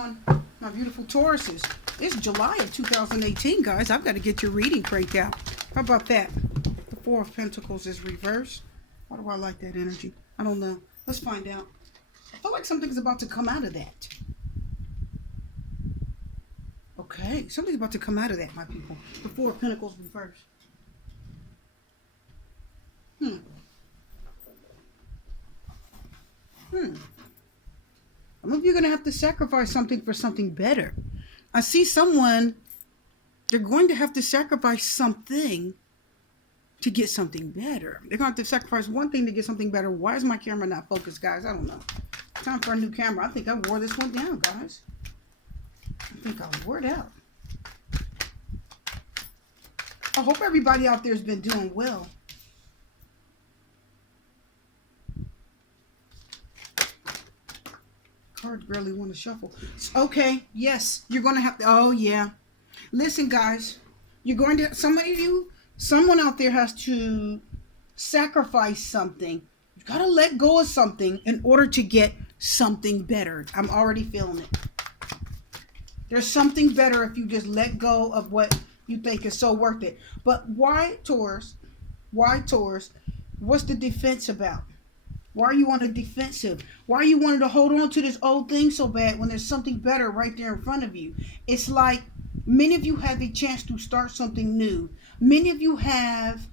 on, my beautiful Tauruses? It's July of 2018, guys. I've got to get your reading cranked out. How about that? The Four of Pentacles is reversed. Why do I like that energy? I don't know. Let's find out. I feel like something's about to come out of that. Okay, something's about to come out of that, my people. The Four of Pentacles reversed. Some of you are going to have to sacrifice something for something better. I see someone, they're going to have to sacrifice something to get something better. They're going to have to sacrifice one thing to get something better. Why is my camera not focused, guys? I don't know. Time for a new camera. I think I wore this one down, guys. I think I wore it out. I hope everybody out there has been doing well. Cards barely want to shuffle. Okay, yes, you're going to have to, oh yeah. Listen, guys, you're going to, someone out there has to sacrifice something. You got to let go of something in order to get something better. I'm already feeling it. There's something better if you just let go of what you think is so worth it. But why, Taurus? Why, Taurus? What's the defense about? Why are you on the defensive? Why are you wanting to hold on to this old thing so bad when there's something better right there in front of you? It's like many of you have a chance to start something new. Many of you have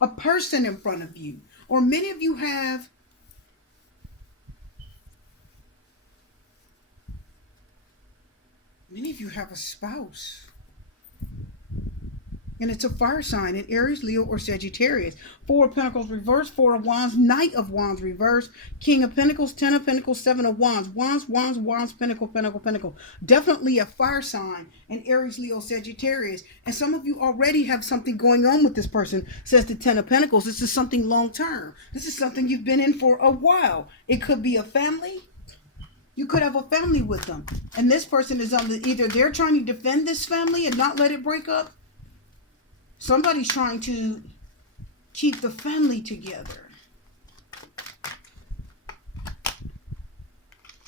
a person in front of you. Or many of you have a spouse. And it's a fire sign in Aries, Leo, or Sagittarius. Four of Pentacles reversed, Four of Wands, Knight of Wands reversed, King of Pentacles, Ten of Pentacles, Seven of Wands. Wands, Pentacle, Pentacle, Pentacle. Definitely a fire sign in Aries, Leo, Sagittarius. And some of you already have something going on with this person, says the Ten of Pentacles. This is something long term. This is something you've been in for a while. It could be a family. You could have a family with them. And this person is on either they're trying to defend this family and not let it break up. Somebody's trying to keep the family together.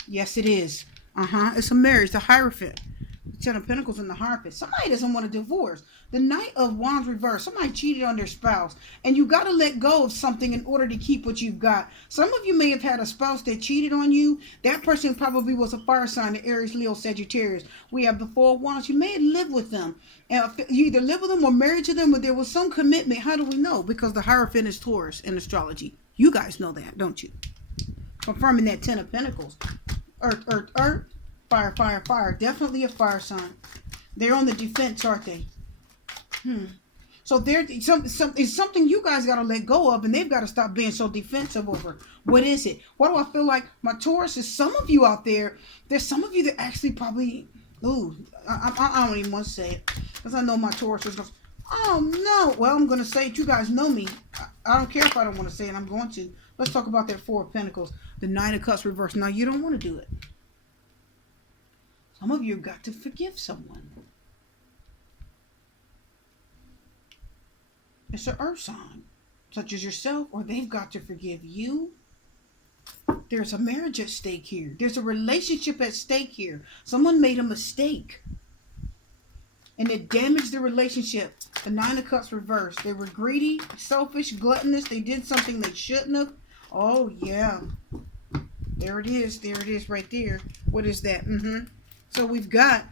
Yes, it is. It's a marriage, the Hierophant. The Ten of Pentacles and the Hierophant. Somebody doesn't want a divorce. The Knight of Wands reversed. Somebody cheated on their spouse. And you got to let go of something in order to keep what you've got. Some of you may have had a spouse that cheated on you. That person probably was a fire sign in Aries, Leo, Sagittarius. We have the Four of Wands. You may have lived with them. And you either live with them or married to them, but there was some commitment. How do we know? Because the Hierophant is Taurus in astrology. You guys know that, don't you? Confirming that Ten of Pentacles. Earth, earth, earth. Fire, fire, fire. Definitely a fire sign. They're on the defense, aren't they? So it's something you guys got to let go of, and they've got to stop being so defensive over. What is it? What do I feel like? My Taurus is some of you out there. There's some of you that actually probably, I don't even want to say it, because I know my Taurus is going to, oh no. Well, I'm going to say it. You guys know me. I don't care if I don't want to say it. I'm going to. Let's talk about that Four of Pentacles. The Nine of Cups reversed. Now, you don't want to do it. Some of you have got to forgive someone. It's an earth sign, such as yourself, or they've got to forgive you. There's a marriage at stake here. There's a relationship at stake here. Someone made a mistake, and it damaged the relationship. The Nine of Cups reversed. They were greedy, selfish, gluttonous. They did something they shouldn't have. Oh, yeah. There it is. There it is right there. What is that? So we've got,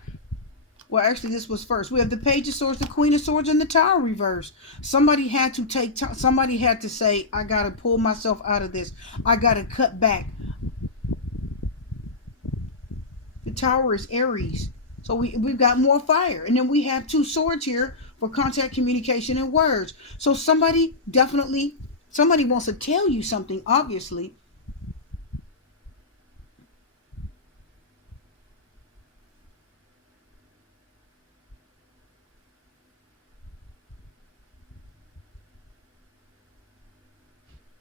well, actually, this was first. We have the Page of Swords, the Queen of Swords, and the Tower reversed. Somebody had to take time. Somebody had to say, I got to pull myself out of this. I got to cut back. The Tower is Aries. So we've got more fire. And then we have two swords here for contact, communication, and words. So somebody wants to tell you something, obviously.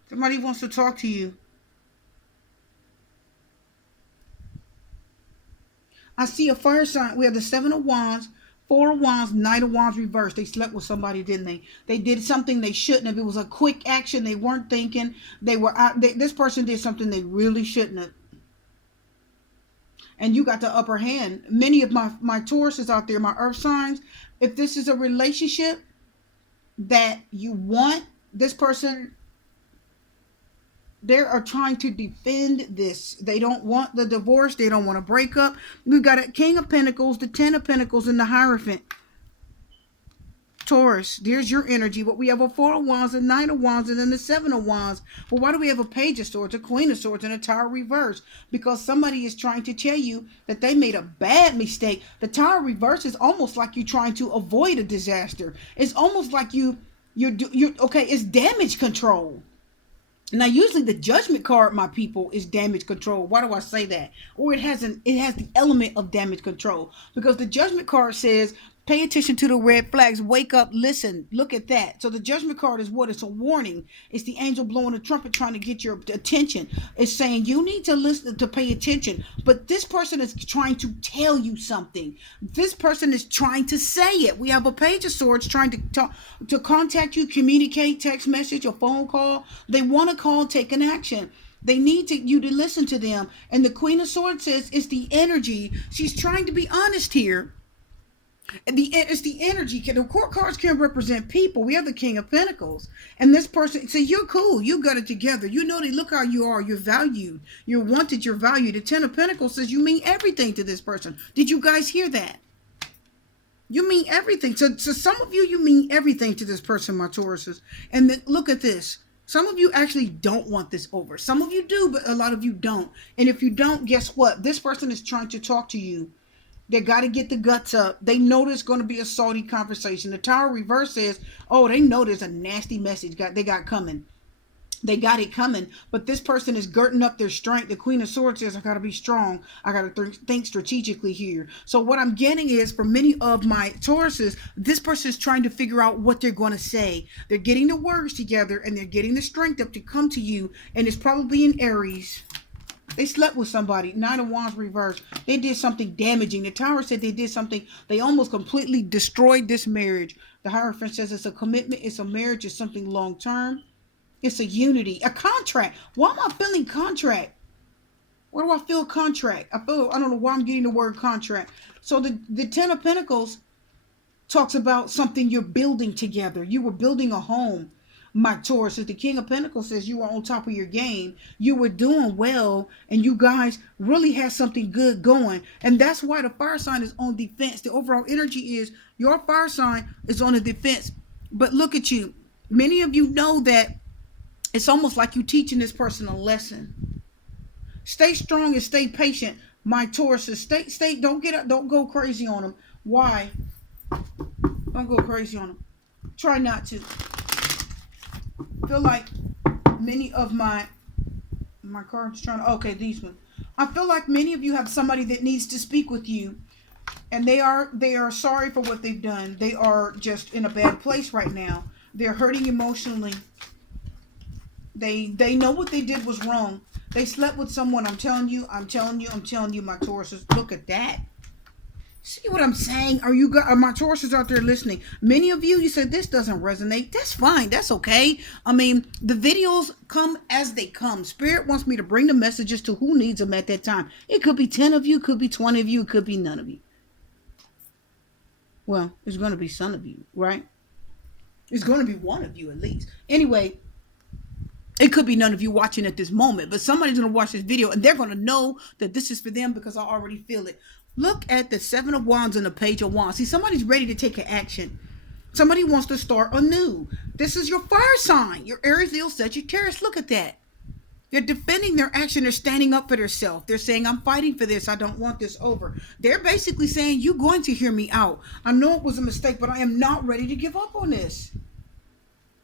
Somebody wants to talk to you. I see a fire sign. We have the Seven of Wands, Four of Wands, Knight of Wands reversed. They slept with somebody, didn't they? They did something they shouldn't have. It was a quick action. They weren't thinking. They were out. This person did something they really shouldn't have. and you got the upper hand. Many of my Tauruses out there, my earth signs, if this is a relationship that you want, this person, they are trying to defend this. They don't want the divorce. They don't want to break up. We've got a King of Pentacles, the Ten of Pentacles, and the Hierophant. Taurus, there's your energy. But we have a Four of Wands, a Nine of Wands, and then the Seven of Wands. Well, why do we have a Page of Swords, a Queen of Swords, and a Tower reverse? Because somebody is trying to tell you that they made a bad mistake. The Tower reverse is almost like you're trying to avoid a disaster. It's almost like you're okay. It's damage control. Now, usually the Judgment card, my people, is damage control. Why do I say that? Or it has the element of damage control, because the Judgment card says, pay attention to the red flags. Wake up, listen, look at that. So the Judgment card is what? It's a warning. It's the angel blowing a trumpet trying to get your attention. It's saying you need to listen, to pay attention. But this person is trying to tell you something. This person is trying to say it. We have a Page of Swords trying to talk, to contact you, communicate, text message, or phone call. They want to call, take an action. They need you to listen to them. And the Queen of Swords says it's the energy. She's trying to be honest here. And it's the energy. The court cards can represent people. We have the King of Pentacles. And this person, so you're cool. You got it together. You know, they look how you are. You're valued. You're wanted. You're valued. The Ten of Pentacles says you mean everything to this person. Did you guys hear that? You mean everything. So some of you mean everything to this person, my Tauruses. And then look at this. Some of you actually don't want this over. Some of you do, but a lot of you don't. And if you don't, guess what? This person is trying to talk to you. They got to get the guts up. They know there's going to be a salty conversation. The Tower reverse says, oh, they know there's a nasty message they got coming. They got it coming. But this person is girding up their strength. The Queen of Swords says, I got to be strong. I got to think strategically here. So what I'm getting is, for many of my Tauruses, this person is trying to figure out what they're going to say. They're getting the words together and they're getting the strength up to come to you. And it's probably in Aries. They slept with somebody. Nine of Wands reverse. They did something damaging. The Tower said they did something. They almost completely destroyed this marriage. The Hierophant says it's a commitment. It's a marriage. It's something long term. It's a unity. A contract. Why am I feeling contract? Where do I feel contract? I don't know why I'm getting the word contract. So the Ten of Pentacles talks about something you're building together. You were building a home. My Taurus, the King of Pentacles says you were on top of your game. You were doing well, and you guys really had something good going. And that's why the fire sign is on defense. The overall energy is your fire sign is on the defense. But look at you. Many of you know that it's almost like you teaching this person a lesson. Stay strong and stay patient. My Tauruses, stay. Don't go crazy on them. Why? Don't go crazy on them. Try not to. Feel like many of my cards these ones. I feel like many of you have somebody that needs to speak with you, and they are sorry for what they've done. They are just in a bad place right now. They're hurting emotionally. They know what they did was wrong. They slept with someone. I'm telling you, my Tauruses. Look at that. See what I'm saying? Are my Tauruses out there listening? Many of you said this doesn't resonate. That's fine. That's okay. I mean, the videos come as they come. Spirit wants me to bring the messages to who needs them at that time. It could be 10 of you, could be 20 of you, it could be none of you. Well, it's going to be some of you, right? It's going to be one of you at least. Anyway, it could be none of you watching at this moment, but somebody's going to watch this video and they're going to know that this is for them because I already feel it. Look at the Seven of Wands and the Page of Wands. See, somebody's ready to take an action. Somebody wants to start anew. This is your fire sign. Your Aries, Leo, Sagittarius. Look at that. They're defending their action. They're standing up for themselves. They're saying, I'm fighting for this. I don't want this over. They're basically saying, you're going to hear me out. I know it was a mistake, but I am not ready to give up on this.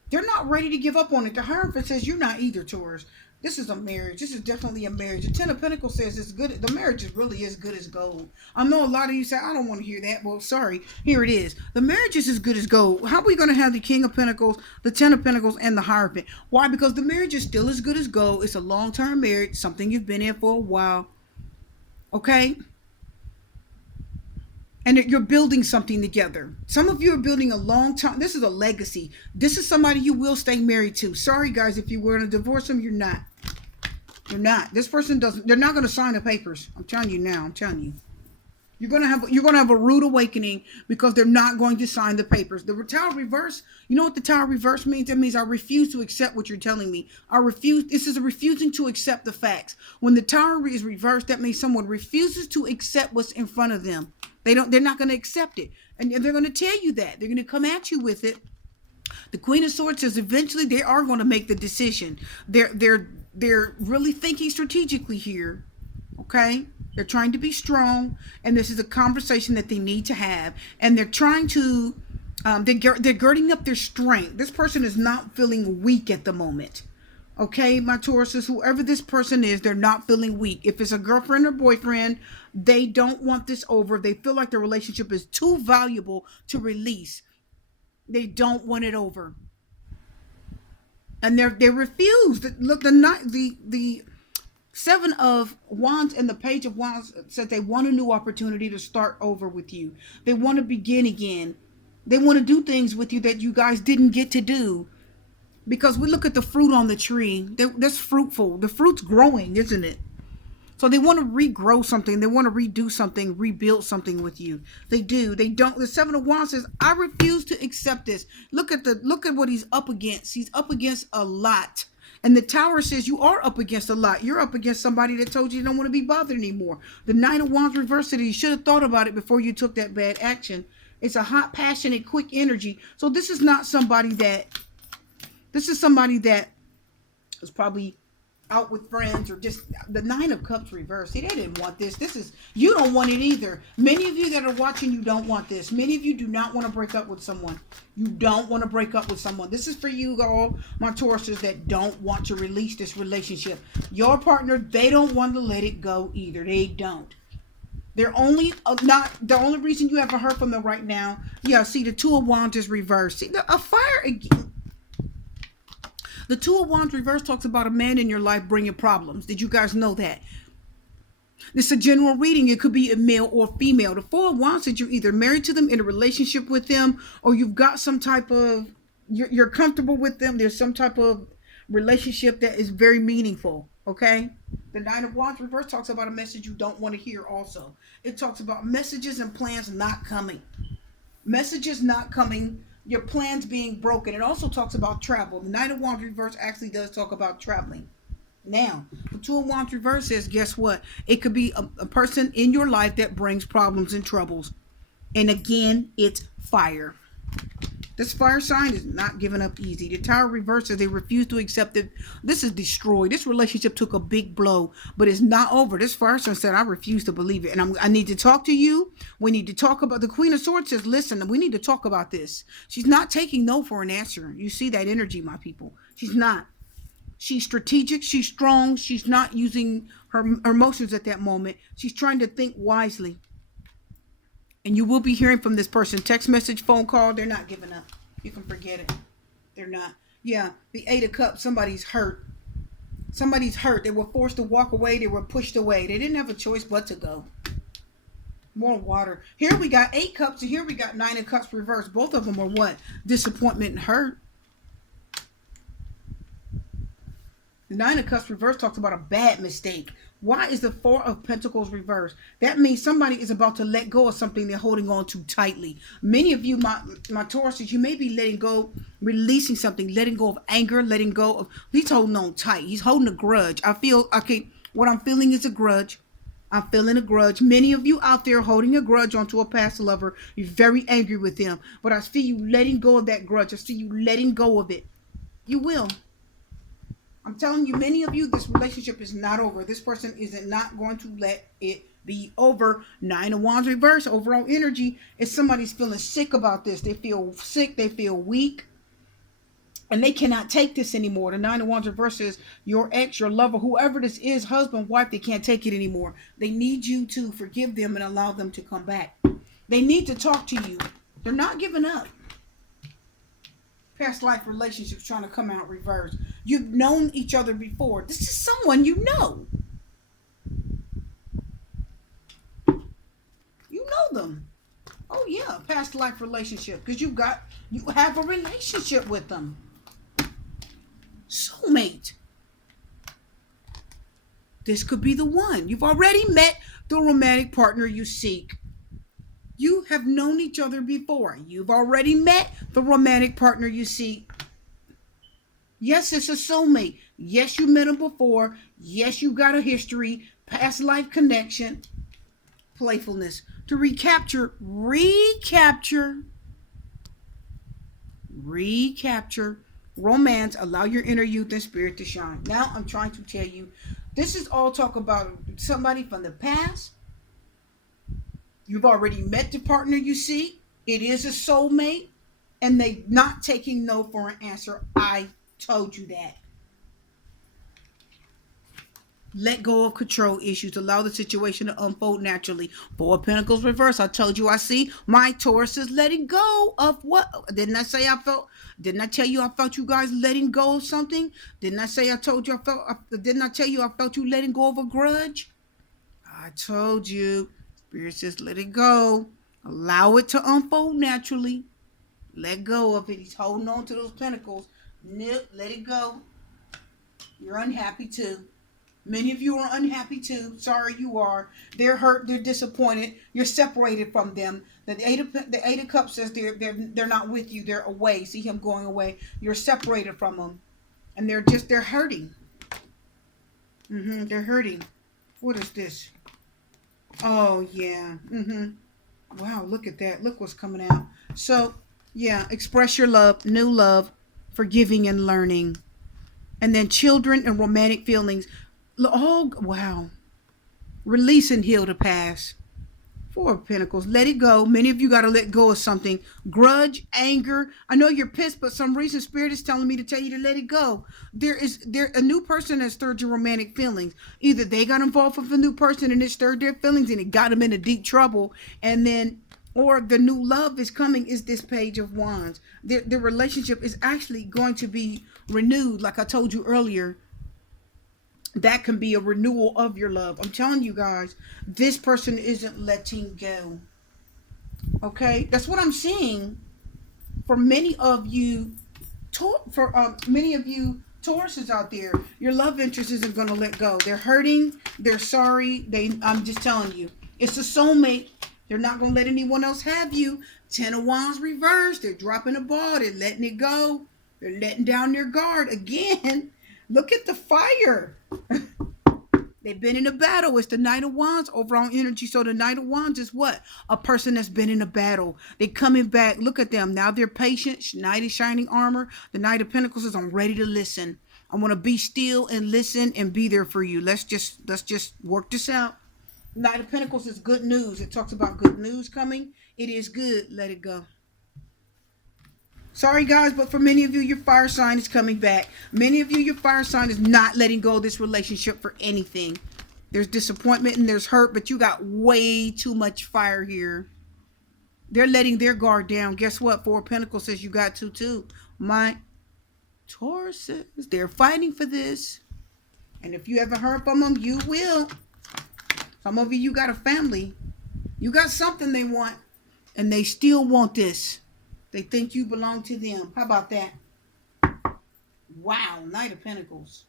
They're not ready to give up on it. The Hierophant says, you're not either, Taurus. This is a marriage. This is definitely a marriage. The Ten of Pentacles says it's good. The marriage is really as good as gold. I know a lot of you say, I don't want to hear that. Well, sorry. Here it is. The marriage is as good as gold. How are we going to have the King of Pentacles, the Ten of Pentacles, and the Hierophant? Why? Because the marriage is still as good as gold. It's a long-term marriage, something you've been in for a while. Okay? And you're building something together. Some of you are building a long time. This is a legacy. This is somebody you will stay married to. Sorry, guys, if you were going to divorce them, you're not. They're not. This person doesn't. They're not going to sign the papers. I'm telling you now. I'm telling you. You're gonna have a rude awakening because they're not going to sign the papers. The Tower reverse, you know what the Tower reverse means? That means I refuse to accept what you're telling me. I refuse. This is a refusing to accept the facts. When the Tower is reversed, that means someone refuses to accept what's in front of them. They're not going to accept it, and they're going to tell you that. They're going to come at you with it. The Queen of Swords says eventually they are going to make the decision. They're really thinking strategically here. Okay, they're trying to be strong, and this is a conversation that they need to have, and they're trying to they're girding up their strength. This person is not feeling weak at the moment. Okay, my Tauruses, whoever this person is, they're not feeling weak. If it's a girlfriend or boyfriend, they don't want this over. They feel like the relationship is too valuable to release. They don't want it over, and they refuse. Look, the Seven of Wands and the Page of Wands said they want a new opportunity to start over with you. They want to begin again. They want to do things with you that you guys didn't get to do. Because we look at the fruit on the tree. That's fruitful. The fruit's growing, isn't it? So they want to regrow something. They want to redo something, rebuild something with you. They do. They don't. The Seven of Wands says, I refuse to accept this. Look at what he's up against. He's up against a lot. And the Tower says you are up against a lot. You're up against somebody that told you don't want to be bothered anymore. The Nine of Wands reversed it. You should have thought about it before you took that bad action. It's a hot, passionate, quick energy. So this is not somebody that, this is somebody that is probably out with friends or just the Nine of Cups reversed. See, they didn't want this. You don't want it either. Many of you that are watching, you don't want this. Many of you do not want to break up with someone. You don't want to break up with someone. This is for you, all my Tauruses that don't want to release this relationship. Your partner, they don't want to let it go either. They don't. They're only not the only reason you haven't heard from them right now. Yeah, see, the Two of Wands is reversed. See, a fire again. The Two of Wands reverse talks about a man in your life bringing problems. Did you guys know that? This is a general reading. It could be a male or female. The Four of Wands said you're either married to them, in a relationship with them, or you've got some type of, you're comfortable with them. There's some type of relationship that is very meaningful. Okay? The Nine of Wands reverse talks about a message you don't want to hear also. It talks about messages and plans not coming. Messages not coming. Your plans being broken. It also talks about travel. The Nine of Wands reverse actually does talk about traveling. Now, the Two of Wands reverse says, guess what? It could be a person in your life that brings problems and troubles. And again, it's fire. This fire sign is not giving up easy. The Tower reverse says they refuse to accept it. This is destroyed. This relationship took a big blow, but it's not over. This fire sign said, I refuse to believe it. And I need to talk to you. We need to talk about, the Queen of Swords says, listen, we need to talk about this. She's not taking no for an answer. You see that energy, my people. She's not. She's strategic. She's strong. She's not using her emotions at that moment. She's trying to think wisely. And you will be hearing from this person. Text message, phone call. They're not giving up. You can forget it. They're not. Yeah, the Eight of Cups. Somebody's hurt. Somebody's hurt. They were forced to walk away. They were pushed away. They didn't have a choice but to go. More water. Here we got 8 cups. And here we got 9 of Cups reversed. Both of them are what? Disappointment and hurt. The 9 of Cups reversed talks about a bad mistake. Why is the 4 of Pentacles reversed? That means somebody is about to let go of something they're holding on to tightly. Many of you, my Tauruses, you may be letting go, releasing something, letting go of anger, letting go of, he's holding on tight. He's holding a grudge. I feel, okay, what I'm feeling is a grudge. I'm feeling a grudge. Many of you out there holding a grudge onto a past lover. You're very angry with them. But I see you letting go of that grudge. I see you letting go of it. You will. I'm telling you, many of you, this relationship is not over. This person is not going to let it be over. 9 of Wands reverse. Overall energy is somebody's feeling sick about this. They feel sick. They feel weak. And they cannot take this anymore. The 9 of Wands reverse is your ex, your lover, whoever this is, husband, wife, they can't take it anymore. They need you to forgive them and allow them to come back. They need to talk to you. They're not giving up. Past life relationships trying to come out reverse. You've known each other before. This is someone you know. You know them. Oh yeah, past life relationship. Because you have a relationship with them. Soulmate. This could be the one. You've already met the romantic partner you seek. You have known each other before. You've already met the romantic partner you seek. Yes, it's a soulmate. Yes, you met him before. Yes, you got a history, past life connection, playfulness. To recapture, romance, allow your inner youth and spirit to shine. Now I'm trying to tell you, this is all talk about somebody from the past. You've already met the partner you seek. It is a soulmate, and they not taking no for an answer. I told you that. Let go of control issues. Allow the situation to unfold naturally. Four of Pentacles reverse. I told you I see my Taurus is letting go of what? Didn't I say I felt? Didn't I tell you I felt you guys letting go of something? Didn't I say I told you I felt? Didn't I tell you I felt you letting go of a grudge? I told you. Spirit says let it go. Allow it to unfold naturally. Let go of it. He's holding on to those pentacles. Nope, let it go. You're unhappy too. Many of you are unhappy too. Sorry, you are. They're hurt. They're disappointed. You're separated from them. The Eight of Cups says they're not with you. They're away. See him going away. You're separated from them, and they're hurting. They're hurting. What is this? Oh yeah. Wow. Look at that. Look what's coming out. So yeah, express your love, new love, forgiving and learning, and then children and romantic feelings. Oh, wow. Release and heal the past. Four of Pentacles. Let it go. Many of you got to let go of something. Grudge, anger. I know you're pissed, but some reason Spirit is telling me to tell you to let it go. There a new person that stirred your romantic feelings. Either they got involved with a new person and it stirred their feelings and it got them into deep trouble. And then, or the new love is coming is this Page of Wands. The relationship is actually going to be renewed, like I told you earlier. That can be a renewal of your love. I'm telling you guys, this person isn't letting go. Okay, that's what I'm seeing for many of you. Many of you Tauruses out there, your love interest isn't going to let go. They're hurting. They're sorry. I'm just telling you, it's a soulmate. They're not going to let anyone else have you. Ten of Wands reversed. They're dropping the ball. They're letting it go. They're letting down their guard again. Look at the fire. They've been in a battle. It's the Knight of Wands overall energy. So the Knight of Wands is what? A person that's been in a battle. They coming back. Look at them. Now they're patient. Knight of Shining Armor. The Knight of Pentacles says, I'm ready to listen. I want to be still and listen and be there for you. Let's just work this out. Knight of Pentacles is good news. It talks about good news coming. It is good. Let it go. Sorry, guys, but for many of you, your fire sign is coming back. Many of you, your fire sign is not letting go of this relationship for anything. There's disappointment and there's hurt, but you got way too much fire here. They're letting their guard down. Guess what? Four of Pentacles says you got to too. My Tauruses, they're fighting for this. And if you haven't heard from them, you will. Some of you got a family. You got something they want, and they still want this. They think you belong to them. How about that? Wow, Knight of Pentacles.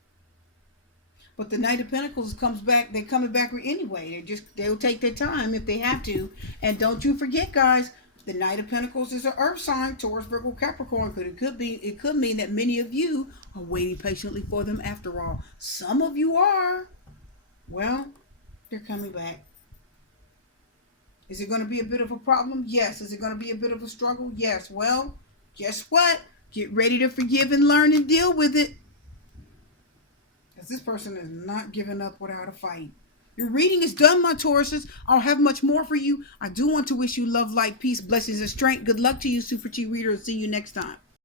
But the Knight of Pentacles comes back. They're coming back anyway. They'll take their time if they have to. And don't you forget, guys, the Knight of Pentacles is an earth sign, Taurus, Virgo, Capricorn. But it could mean that many of you are waiting patiently for them after all. Some of you are. Well, they're coming back. Is it going to be a bit of a problem? Yes. Is it going to be a bit of a struggle? Yes. Well, guess what? Get ready to forgive and learn and deal with it. Because this person is not giving up without a fight. Your reading is done, my Tauruses. I'll have much more for you. I do want to wish you love, light, peace, blessings, and strength. Good luck to you, Super T Reader, and see you next time.